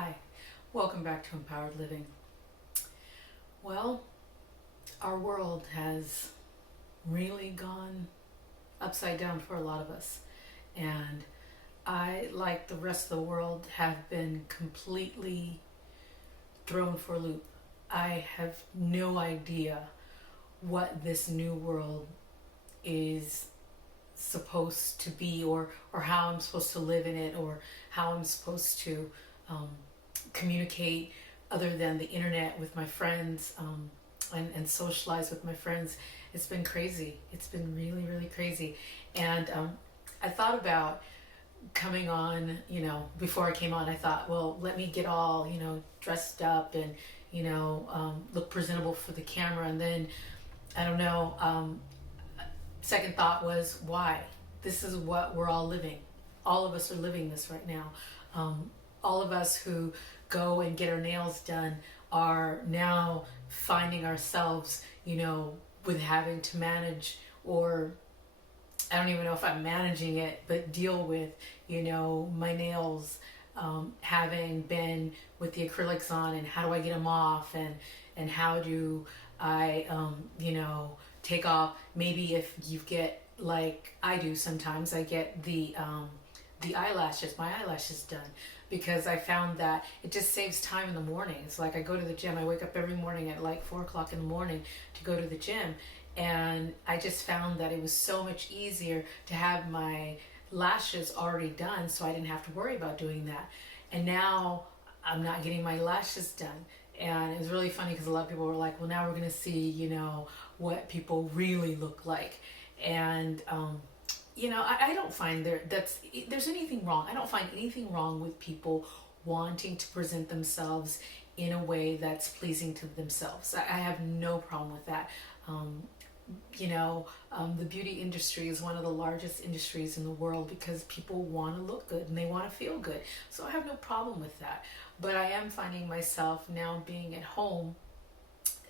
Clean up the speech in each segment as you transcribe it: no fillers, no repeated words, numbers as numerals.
Hi, welcome back to Empowered Living. Well, our world has really gone upside down for a lot of us. And I, like the rest of the world, have been completely thrown for a loop. I have no idea what this new world is supposed to be, or how I'm supposed to live in it, or how I'm supposed to um, communicate other than the internet with my friends, and socialize with my friends. It's been crazy. It's been really, really crazy. And I thought about coming on, before I came on, I thought, well, let me get all, dressed up and, look presentable for the camera. And then, I don't know, second thought was, why? This is what we're all living. All of us are living this right now. All of us who go and get our nails done are now finding ourselves, with having to manage, or I don't even know if I'm managing it, but deal with, my nails, having been with the acrylics on, and how do I get them off, and how do I, take off. Maybe if you get, like I do sometimes, I get the eyelashes, my eyelashes done, because I found that it just saves time in the morning. It's like I go to the gym, I wake up every morning at like 4 o'clock in the morning to go to the gym, and I just found that it was so much easier to have my lashes already done, so I didn't have to worry about doing that. And now I'm not getting my lashes done. And it was really funny because a lot of people were like, well, now we're going to see, what people really look like. And I don't find there's anything wrong. I don't find anything wrong with people wanting to present themselves in a way that's pleasing to themselves. I have no problem with that. Um, the beauty industry is one of the largest industries in the world because people want to look good and they want to feel good. So I have no problem with that. But I am finding myself now being at home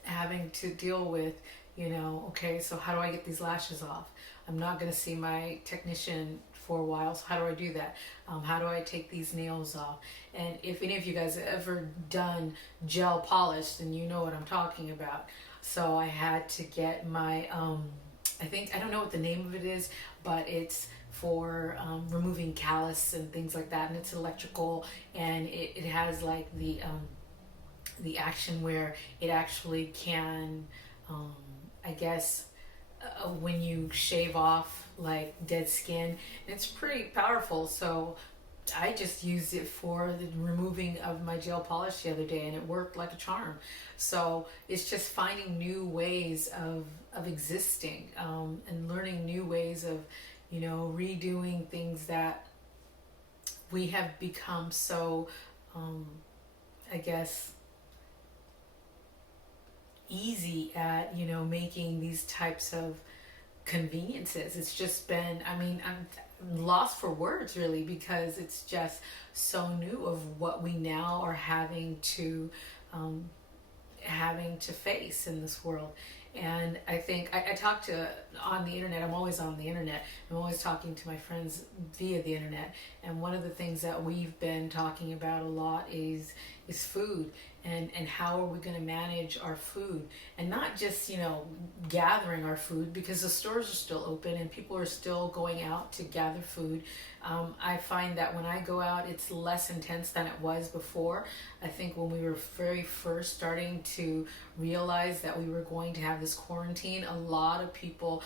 having to deal with, okay, so how do I get these lashes off? I'm not going to see my technician for a while, so how do I do that? How do I take these nails off? And if any of you guys have ever done gel polish, then you know what I'm talking about. So I had to get my, I don't know what the name of it is, but it's for removing callus and things like that, and it's electrical, and it has like the action where it actually can, I guess, when you shave off like dead skin, it's pretty powerful. So I just used it for the removing of my gel polish the other day, and it worked like a charm. So it's just finding new ways of existing, and learning new ways of, redoing things that we have become so, I guess, easy at, making these types of conveniences. It's just been, I'm lost for words really, because it's just so new of what we now are having to face in this world. And I think I talk to on the internet. I'm always on the internet. I'm always talking to my friends via the internet. And one of the things that we've been talking about a lot is food, and how are we going to manage our food, and not just gathering our food, because the stores are still open and people are still going out to gather food. I find that when I go out, it's less intense than it was before. I think when we were very first starting to realize that we were going to have this quarantine, a lot of people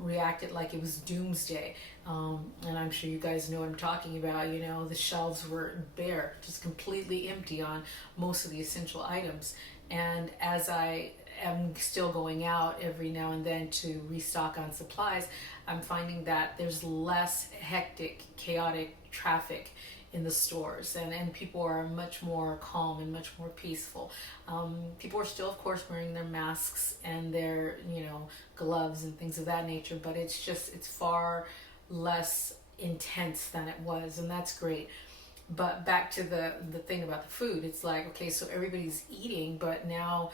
reacted like it was doomsday. And I'm sure you guys know what I'm talking about. The shelves were bare, just completely empty on most of the essential items. And as I am still going out every now and then to restock on supplies, I'm finding that there's less hectic, chaotic traffic in the stores, and people are much more calm and much more peaceful. People are still, of course, wearing their masks and their, gloves and things of that nature, but it's far less intense than it was, and that's great. But back to the thing about the food, it's like, okay, so everybody's eating, but now,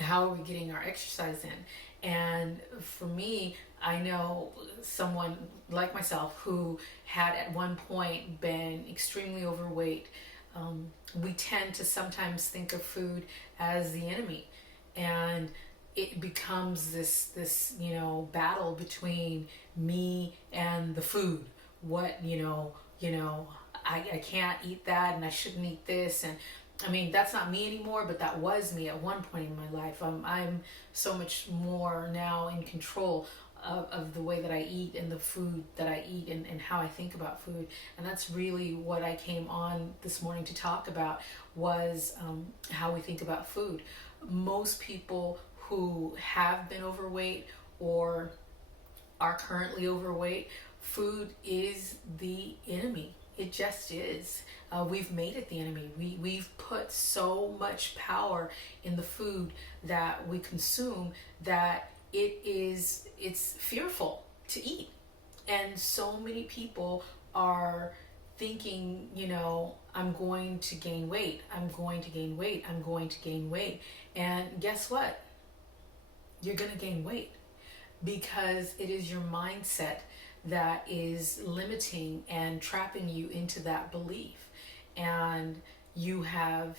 how are we getting our exercise in? And for me, I know someone like myself who had at one point been extremely overweight. We tend to sometimes think of food as the enemy, and it becomes this battle between me and the food. What I can't eat that, and I shouldn't eat this, and I mean, that's not me anymore, but that was me at one point in my life. I'm so much more now in control of the way that I eat and the food that I eat, and how I think about food. And that's really what I came on this morning to talk about, was how we think about food. Most people who have been overweight or are currently overweight, food is the enemy. It just is. We've made it the enemy. We've put so much power in the food that we consume that it's fearful to eat. And so many people are thinking, I'm going to gain weight. I'm going to gain weight. I'm going to gain weight. And guess what? You're going to gain weight, because it is your mindset that is limiting and trapping you into that belief. And you have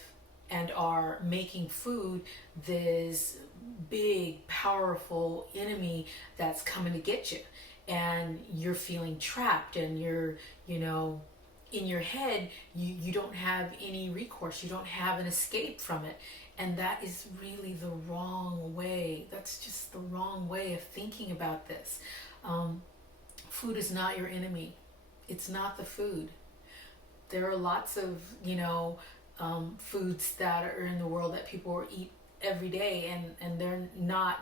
and are making food this big, powerful enemy that's coming to get you. And you're feeling trapped, and you're, in your head, you don't have any recourse. You don't have an escape from it. And that is really the wrong way. That's just the wrong way of thinking about this. Food is not your enemy. It's not the food. There are lots of, foods that are in the world that people eat every day, and they're not,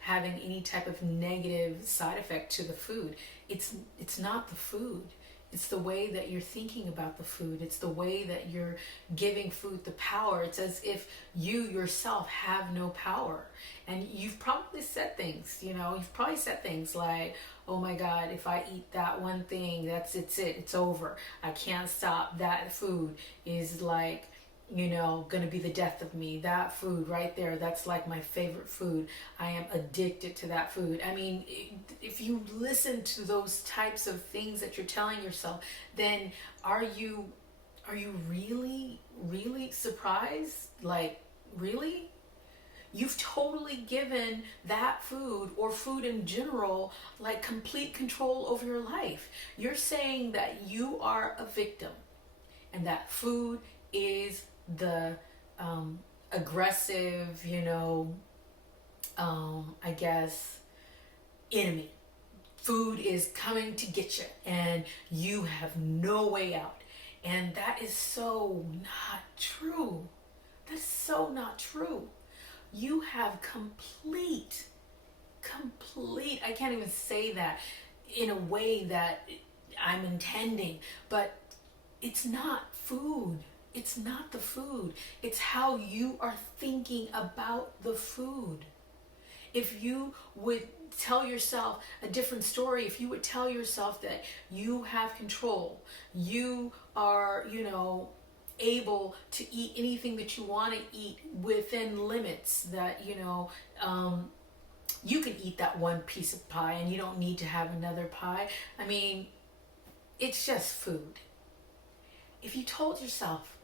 having any type of negative side effect to the food. It's not the food. It's the way that you're thinking about the food. It's the way that you're giving food the power. It's as if you yourself have no power. And you've probably said things, like, oh my God, if I eat that one thing, it's over. I can't stop. That food is like, gonna be the death of me. That food right there, that's like my favorite food. I am addicted to that food. I mean, if you listen to those types of things that you're telling yourself, then are you really, really surprised? Like, really? You've totally given that food, or food in general, like complete control over your life. You're saying that you are a victim, and that food is the aggressive, I guess, enemy. Food is coming to get you, and you have no way out. And that is so not true. That's so not true. You have complete, I can't even say that in a way that I'm intending, but it's not food. It's not the food. It's how you are thinking about the food. If you would tell yourself a different story, if you would tell yourself that you have control, you are, able to eat anything that you want to eat within limits, that, you can eat that one piece of pie and you don't need to have another pie. I mean, it's just food. If you told yourself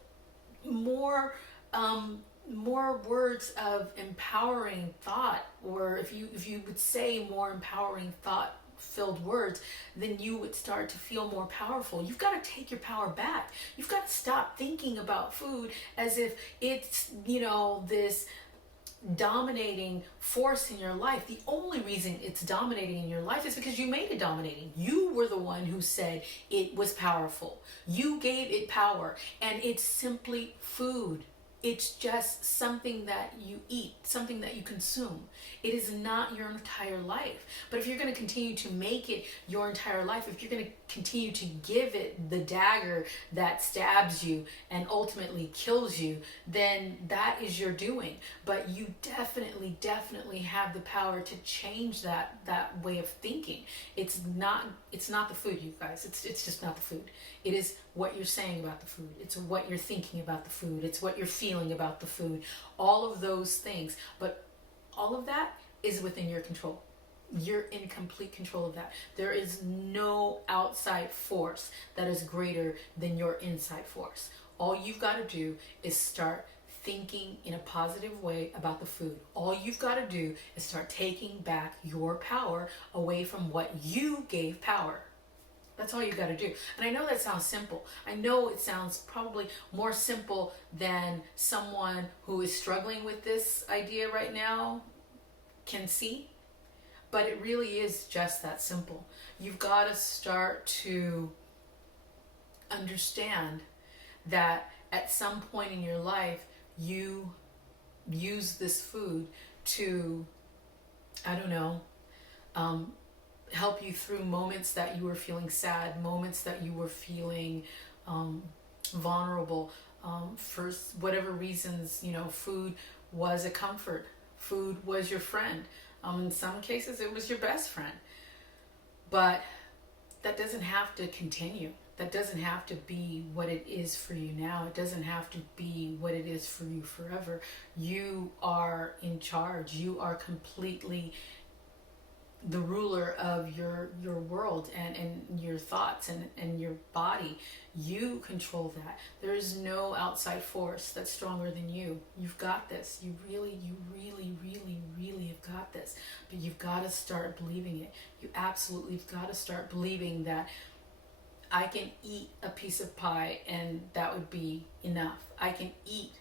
more words of empowering thought, or if you would say more empowering thought filled words, then you would start to feel more powerful. You've got to take your power back. You've got to stop thinking about food as if it's, this dominating force in your life. The only reason it's dominating in your life is because you made it dominating. You were the one who said it was powerful. You gave it power, and it's simply food. It's just something that you eat, something that you consume. It is not your entire life. But if you're going to continue to make it your entire life, if you're going to continue to give it the dagger that stabs you and ultimately kills you, then that is your doing. But you definitely have the power to change that way of thinking. It's not the food, you guys. It's just not the food. It is what you're saying about the food. It's what you're thinking about the food. It's what you're feeling about the food. All of those things. But all of that is within your control. You're in complete control of that. There is no outside force that is greater than your inside force. All you've got to do is start thinking in a positive way about the food. All you've got to do is start taking back your power away from what you gave power. That's all you got to do. And I know that sounds simple. I know it sounds probably more simple than someone who is struggling with this idea right now can see. But it really is just that simple. You've got to start to understand that at some point in your life, you use this food to, I don't know, help you through moments that you were feeling sad, moments that you were feeling vulnerable. For whatever reasons, food was a comfort. Food was your friend. In some cases, it was your best friend. But that doesn't have to continue. That doesn't have to be what it is for you now. It doesn't have to be what it is for you forever. You are in charge. You are completely the ruler of your world and your thoughts and your body. You control that. There is no outside force that's stronger than you. You've got this. You really have got this. But you've got to start believing it. You absolutely have got to start believing that I can eat a piece of pie and that would be enough. I can eat,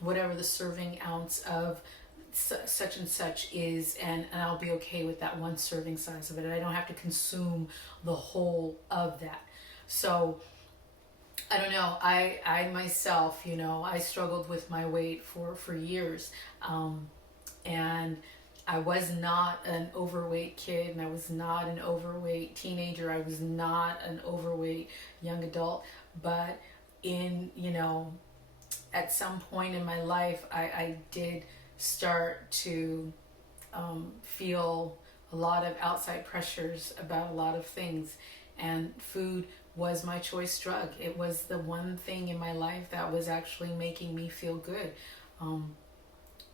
whatever the serving ounce of such and such is, and I'll be okay with that one serving size of it. I don't have to consume the whole of that. So I don't know. I myself, I struggled with my weight for years, and I was not an overweight kid, and I was not an overweight teenager. I was not an overweight young adult, but at some point in my life, I did start to feel a lot of outside pressures about a lot of things, and food was my choice drug. It was the one thing in my life that was actually making me feel good,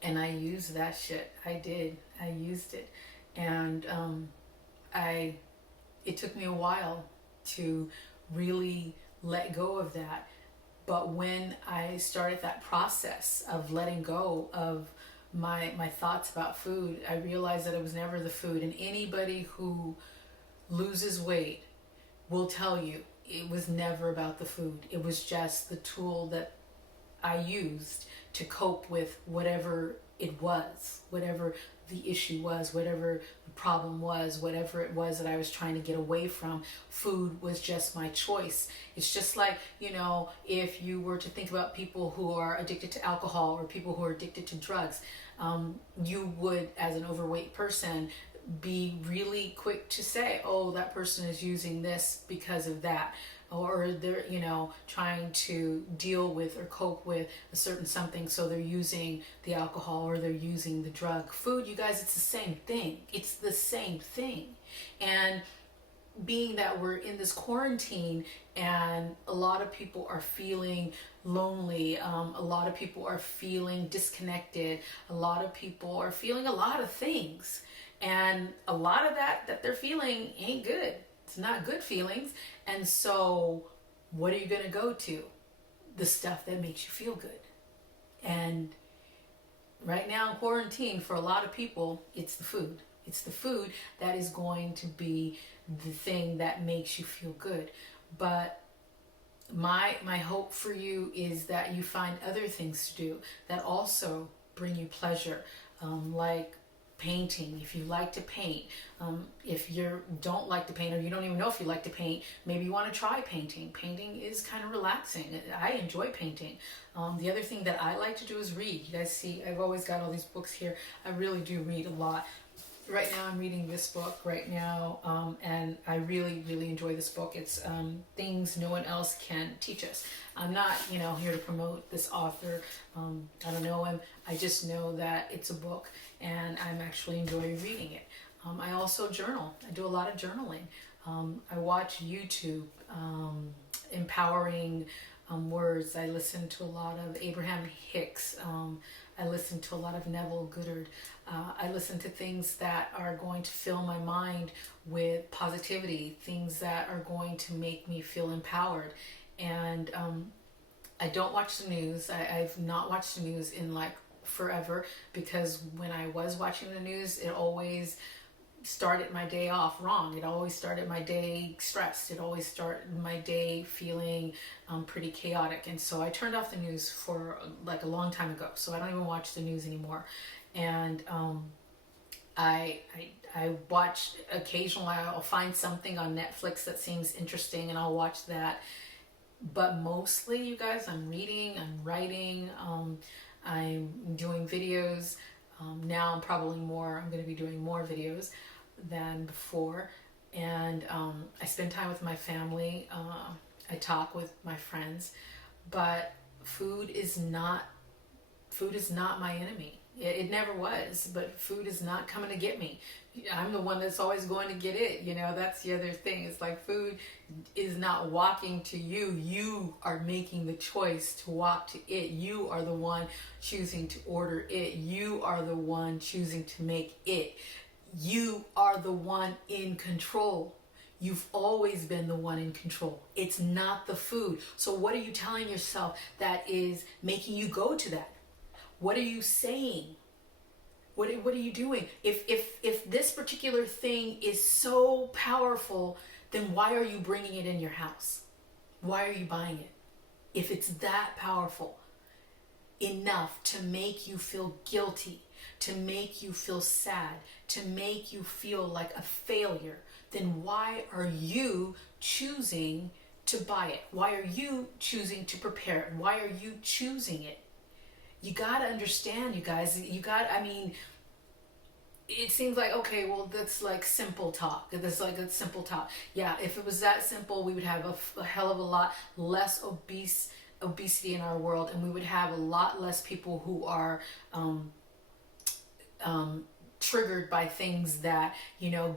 and I used that shit. I used it, and it took me a while to really let go of that. But when I started that process of letting go of my thoughts about food, I realized that it was never the food. And anybody who loses weight will tell you it was never about the food. It was just the tool that I used to cope with whatever it was, whatever the issue was, whatever the problem was, whatever it was that I was trying to get away from. Food was just my choice. It's just like, if you were to think about people who are addicted to alcohol or people who are addicted to drugs, you would, as an overweight person, be really quick to say, oh, that person is using this because of that, or they're trying to deal with or cope with a certain something, so they're using the alcohol or they're using the drug. Food, you guys, it's the same thing. It's the same thing. And being that we're in this quarantine and a lot of people are feeling lonely, a lot of people are feeling disconnected, a lot of people are feeling a lot of things, and a lot of that they're feeling ain't good. It's not good feelings. And so what are you going to go to? The stuff that makes you feel good. And right now in quarantine, for a lot of people, it's the food. It's the food that is going to be the thing that makes you feel good. But my hope for you is that you find other things to do that also bring you pleasure, like painting. If you like to paint, if you don't like to paint, or you don't even know if you like to paint, maybe you want to try painting. Painting is kind of relaxing. I enjoy painting. The other thing that I like to do is read. You guys see, I've always got all these books here. I really do read a lot. Right now I'm reading this book right now, and I really enjoy this book. It's Things No One Else Can Teach Us. I'm not here to promote this author. I don't know him. I just know that it's a book and I'm actually enjoying reading it. I also journal. I do a lot of journaling. I watch YouTube, empowering words. I listen to a lot of Abraham Hicks. I listen to a lot of Neville Goddard. I listen to things that are going to fill my mind with positivity, things that are going to make me feel empowered. And I don't watch the news. I've not watched the news in like forever, because when I was watching the news, it always started my day off wrong. It always started my day stressed. It always started my day feeling pretty chaotic. And so I turned off the news for like a long time ago. So I don't even watch the news anymore. And I watch occasionally. I'll find something on Netflix that seems interesting, and I'll watch that. But mostly, you guys, I'm reading, I'm writing, I'm doing videos. Now I'm going to be doing more videos than before. And I spend time with my family. I talk with my friends. But food is not my enemy. It never was, but food is not coming to get me. I'm the one that's always going to get it. That's the other thing. It's like food is not walking to you. You are making the choice to walk to it. You are the one choosing to order it. You are the one choosing to make it. You are the one in control. You've always been the one in control. It's not the food. So what are you telling yourself that is making you go to that? What are you saying? What are you doing? If this particular thing is so powerful, then why are you bringing it in your house? Why are you buying it? If it's that powerful enough to make you feel guilty, to make you feel sad, to make you feel like a failure, then why are you choosing to buy it? Why are you choosing to prepare it? Why are you choosing it? You got to understand, you guys. It seems like, okay, well, that's like simple talk. That's simple talk. Yeah, if it was that simple, we would have a hell of a lot less obesity in our world, and we would have a lot less people who are triggered by things that,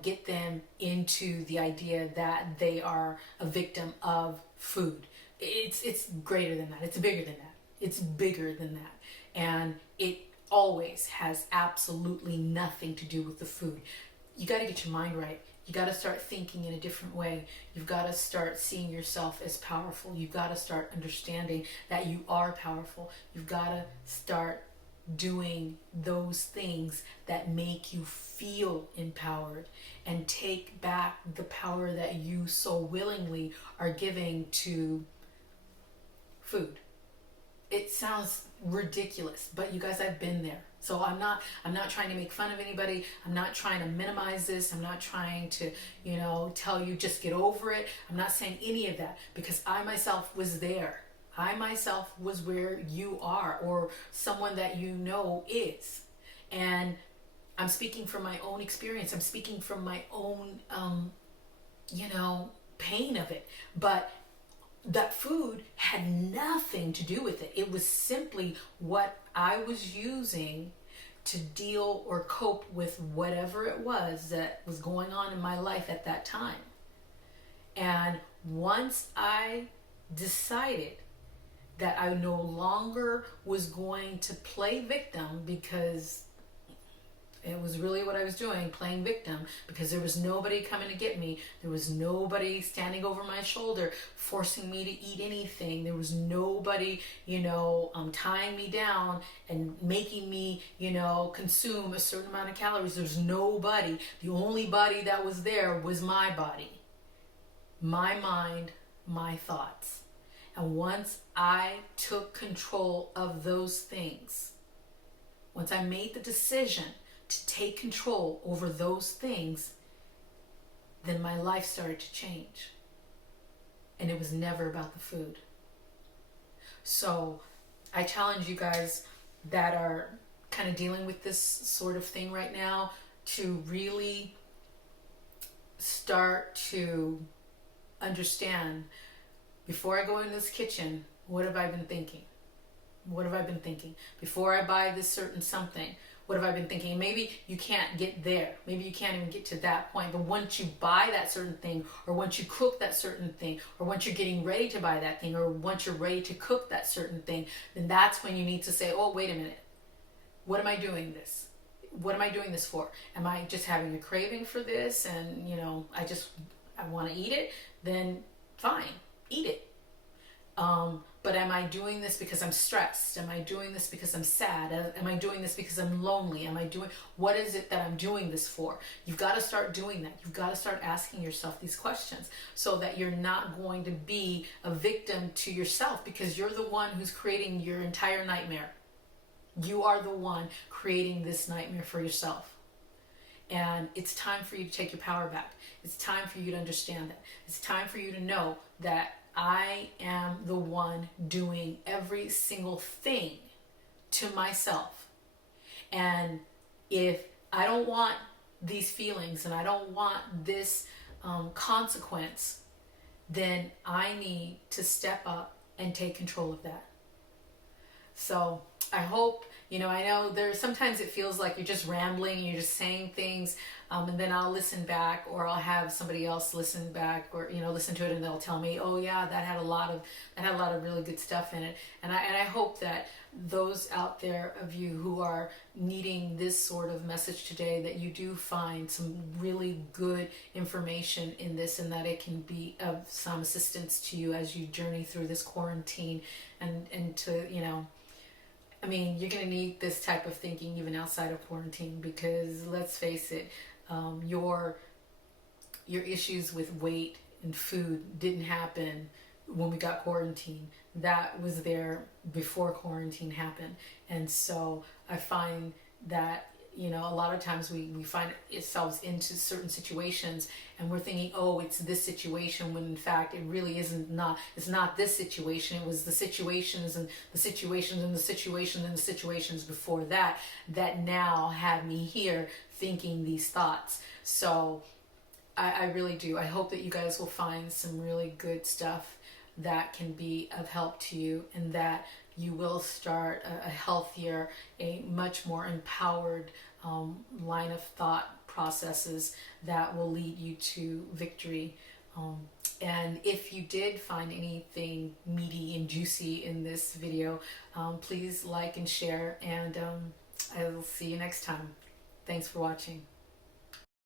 get them into the idea that they are a victim of food. It's greater than that. It's bigger than that. It's bigger than that. And it always has absolutely nothing to do with the food. You got to get your mind right. You got to start thinking in a different way. You've got to start seeing yourself as powerful. You've got to start understanding that you are powerful. You've got to start doing those things that make you feel empowered, and take back the power that you so willingly are giving to food. It sounds ridiculous, but you guys, I've been there. So I'm not trying to make fun of anybody. I'm not trying to minimize this. I'm not trying to, tell you just get over it. I'm not saying any of that, because I myself was there. I myself was where you are, or someone that is. And I'm speaking from my own experience. I'm speaking from my own, pain of it. But that food had nothing to do with it. It was simply what I was using to deal or cope with whatever it was that was going on in my life at that time. And once I decided that I no longer was going to play victim, because it was really what I was doing, playing victim, because there was nobody coming to get me. There was nobody standing over my shoulder forcing me to eat anything. There was nobody, tying me down and making me, consume a certain amount of calories. There's nobody. The only body that was there was my body, my mind, my thoughts. And once I took control of those things, once I made the decision to take control over those things, then my life started to change. And it was never about the food. So I challenge you guys that are kind of dealing with this sort of thing right now to really start to understand, before I go in this kitchen, what have I been thinking? What have I been thinking? Before I buy this certain something, What have I been thinking? Maybe you can't get there. Maybe you can't even get to that point. But once you buy that certain thing, or once you cook that certain thing, or once you're getting ready to buy that thing, or once you're ready to cook that certain thing, then that's when you need to say, oh, wait a minute. What am I doing this? What am I doing this for? Am I just having a craving for this and, I want to eat it? Then fine, eat it. But am I doing this because I'm stressed? Am I doing this because I'm sad? Am I doing this because I'm lonely? What is it that I'm doing this for? You've got to start doing that. You've got to start asking yourself these questions so that you're not going to be a victim to yourself, because you're the one who's creating your entire nightmare. You are the one creating this nightmare for yourself. And it's time for you to take your power back. It's time for you to understand that. It's time for you to know that I am the one doing every single thing to myself. And if I don't want these feelings and I don't want this consequence, then I need to step up and take control of that. So I hope, I know sometimes it feels like you're just rambling, you're just saying things, and then I'll listen back, or I'll have somebody else listen back, or, listen to it, and they'll tell me, oh yeah, that had a lot of really good stuff in it. And I hope that those out there of you who are needing this sort of message today, that you do find some really good information in this, and that it can be of some assistance to you as you journey through this quarantine, and to, you're going to need this type of thinking even outside of quarantine, because let's face it, your issues with weight and food didn't happen when we got quarantined. That was there before quarantine happened. And so I find that, a lot of times we find ourselves into certain situations and we're thinking, oh, it's this situation, when in fact it really it's not this situation. It was the situations and the situations and the situations and the situations before that now had me here thinking these thoughts. So I really do. I hope that you guys will find some really good stuff that can be of help to you, and that you will start a healthier, a much more empowered line of thought processes that will lead you to victory. And if you did find anything meaty and juicy in this video, please like and share, and I will see you next time. Thanks for watching.